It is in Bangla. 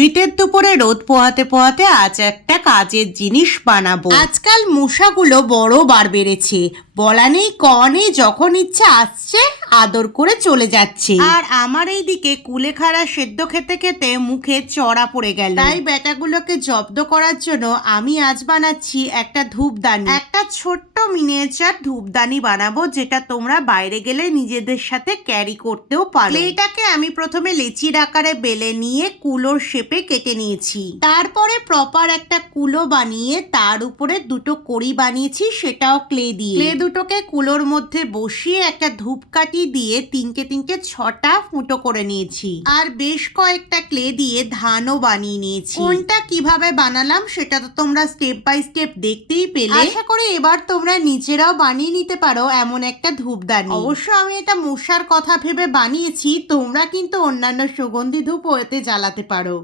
শীতের দুপুরে রোদ পোহাতে পোহাতে আজ একটা কাজের জিনিস বানাবো। আজকাল মশাগুলো বড় বার বেড়েছে, বলা নেই ক নেই, যখন ইচ্ছা আসছে আদর করে চলে যাচ্ছে। আর আমার এইদিকে কুলেখাড়া সেদ্ধ খেতে খেতে মুখে চড়া পড়ে গেল। তাই বেটাগুলোকে জব্দ করার জন্য আমি আজ বানাচ্ছি একটা ধূপদানি, একটা ছোট্ট মিনিয়েচার ধূপদানি বানাবো, যেটা তোমরা বাইরে গেলে নিজেদের সাথে ক্যারি করতেও পারো। এটাকে আমি প্রথমে লেচির আকারে বেলে নিয়ে কুলোর শেপে কেটে নিয়েছি। তারপরে প্রপার একটা কুলো বানিয়ে তার উপরে দুটো কড়ি বানিয়েছি, সেটাও ক্লে দিয়ে। ক্লে দুটোকে কুলোর মধ্যে বসিয়ে একটা ধূপকাঠি দিয়ে তিনটে তিনটে 6টা ফুটো করে নিয়েছি। আর বেশ কয়েকটা ক্লে দিয়ে ধানও বানিয়ে নিয়েছি। কোনটা কিভাবে বানালাম সেটা তো তোমরা স্টেপ বাই স্টেপ দেখতেই পেলে। আশা করি এবার তোমরা নিজেরাও বানিয়ে নিতে পারো এমন একটা ধূপদানি। অবশ্য আমি এটা মশার কথা ভেবে বানিয়েছি, তোমরা কিন্তু অন্যান্য সুগন্ধি ধূপও এতে জ্বালাতে পারো।